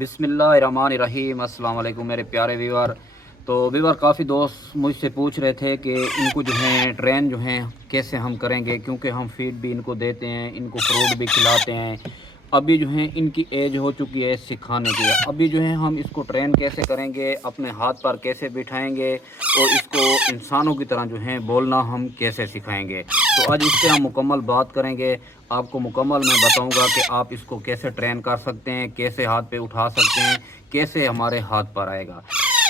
बिस्मिल्लाहिर्रहमानिर्रहीम। अस्सलाम वालेकुम मेरे प्यारे व्यूअर। तो व्यूअर, काफ़ी दोस्त मुझसे पूछ रहे थे कि इनको जो है ट्रेन जो है कैसे हम करेंगे, क्योंकि हम फीड भी इनको देते हैं, इनको फ्रूट भी खिलाते हैं। अभी जो है इनकी एज हो चुकी है सिखाने की। अभी जो है हम इसको ट्रेन कैसे करेंगे, अपने हाथ पर कैसे बिठाएंगे और इसको इंसानों की तरह जो है बोलना हम कैसे सिखाएंगे। तो आज इस पर हम मुकम्मल बात करेंगे। आपको मुकम्मल मैं बताऊंगा कि आप इसको कैसे ट्रेन कर सकते हैं, कैसे हाथ पे उठा सकते हैं, कैसे हमारे हाथ पर आएगा।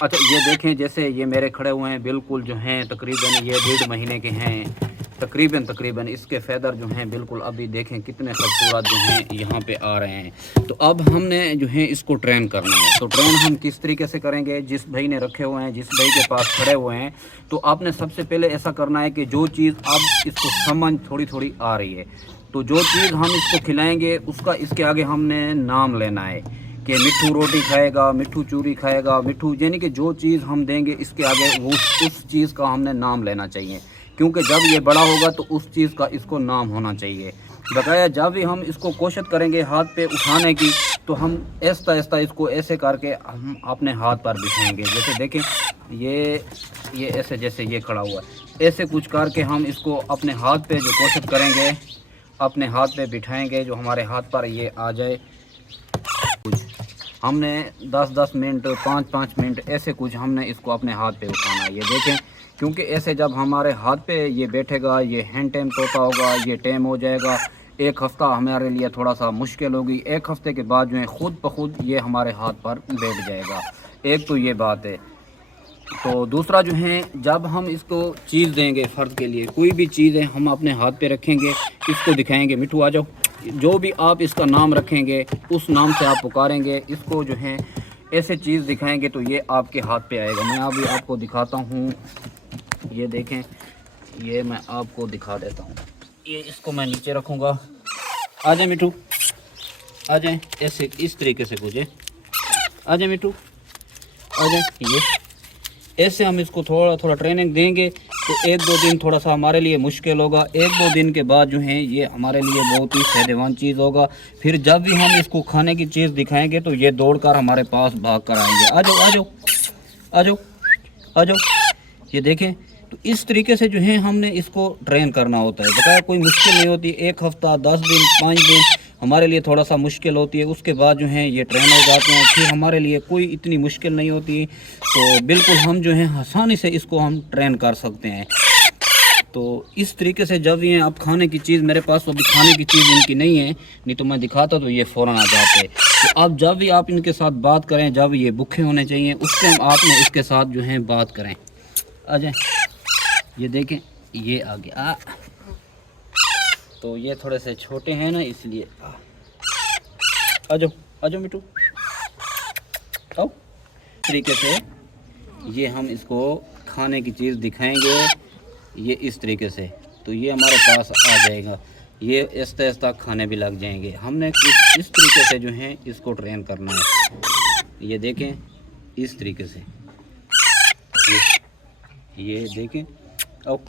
अच्छा, ये देखें, जैसे ये मेरे खड़े हुए हैं, बिल्कुल जो हैं तकरीबन ये 1.5 महीने के हैं। तकरीबन इसके फ़ेदर जो हैं बिल्कुल अभी देखें कितने खूबसूरत जो हैं यहाँ पे आ रहे हैं। तो अब हमने जो है इसको ट्रेन करना है। तो ट्रेन हम किस तरीके से करेंगे, जिस भाई ने रखे हुए हैं, जिस भाई के पास खड़े हुए हैं, तो आपने सबसे पहले ऐसा करना है कि जो चीज़ अब इसको समझ थोड़ी थोड़ी आ रही है, तो जो चीज़ हम इसको खिलाएंगे उसका इसके आगे हमने नाम लेना है कि मिट्ठू रोटी खाएगा, मिट्ठू चूरी खाएगा, मिट्ठू, यानी कि जो चीज़ हम देंगे इसके आगे वो उस चीज़ का हमने नाम लेना चाहिए। क्योंकि जब ये बड़ा होगा तो उस चीज़ का इसको नाम होना चाहिए। बकाया जब भी हम इसको कोशिश करेंगे हाथ पे उठाने की, तो हम ऐसा ऐसा इसको ऐसे करके हम अपने हाथ पर बिठाएंगे। जैसे देखें, ये ऐसे, जैसे ये खड़ा हुआ है, ऐसे कुछ करके हम इसको अपने हाथ पे जो कोशिश करेंगे, अपने हाथ पे बिठाएंगे, जो हमारे हाथ पर ये आ जाए। हमने 10-10 मिनट, 5-5 मिनट ऐसे कुछ हमने इसको अपने हाथ पे उठाना है। ये देखें, क्योंकि ऐसे जब हमारे हाथ पे ये बैठेगा, ये हैंड टाइम तोता होगा, ये टाइम हो जाएगा। एक हफ़्ता हमारे लिए थोड़ा सा मुश्किल होगी, एक हफ़्ते के बाद जो है खुद ब खुद ये हमारे हाथ पर बैठ जाएगा। एक तो ये बात है। तो दूसरा जो है, जब हम इसको चीज़ देंगे, फ़र्द के लिए कोई भी चीज़ है, हम अपने हाथ पे रखेंगे, इसको दिखाएंगे, मिट्ठू आ जाओ, जो भी आप इसका नाम रखेंगे उस नाम से आप पुकारेंगे, इसको जो है ऐसे चीज़ दिखाएंगे तो ये आपके हाथ पे आएगा। मैं अभी आपको दिखाता हूँ, ये देखें, ये मैं आपको दिखा देता हूँ। ये इसको मैं नीचे रखूँगा, आ जाए मिट्ठू, आ जाए, ऐसे इस तरीके से कुछ, आ जाए मिट्ठू, आ जाए। ये ऐसे हम इसको थोड़ा थोड़ा ट्रेनिंग देंगे तो 1-2 दिन थोड़ा सा हमारे लिए मुश्किल होगा। 1-2 दिन के बाद जो है ये हमारे लिए बहुत ही फ़ायदेमंद चीज़ होगा। फिर जब भी हम इसको खाने की चीज़ दिखाएंगे तो ये दौड़कर हमारे पास भाग कर आएंगे। आ जाओ, आ जाओ, आ जाओ, आ जाओ। ये देखें, तो इस तरीके से जो है हमने इसको ट्रेन करना होता है। बकाया कोई मुश्किल नहीं होती। 1 हफ़्ता, 10 दिन, 5 दिन हमारे लिए थोड़ा सा मुश्किल होती है, उसके बाद जो है ये ट्रेन हो जाते हैं। फिर हमारे लिए कोई इतनी मुश्किल नहीं होती। तो बिल्कुल हम जो है आसानी से इसको हम ट्रेन कर सकते हैं। तो इस तरीके से जब ये आप खाने की चीज़, मेरे पास तो अभी खाने की चीज़ इनकी नहीं है, नहीं तो मैं दिखाता तो ये फ़ौरन आ जाते। तो अब जब भी आप इनके साथ बात करें, जब ये भूखे होने चाहिए, उस टाइम आपने इसके साथ जो है बात करें। आ जाए, ये देखें, ये आ गया। तो ये थोड़े से छोटे हैं ना, इसलिए आ जाओ, आ जाओ मिट्टू, आओ। तरीके से ये हम इसको खाने की चीज़ दिखाएंगे, ये इस तरीके से, तो ये हमारे पास आ जाएगा। ये आहिस्ता आहिस्ता खाने भी लग जाएंगे। हमने कुछ इस तरीके से जो है इसको ट्रेन करना है। ये देखें, इस तरीके से, ये देखें, आओ।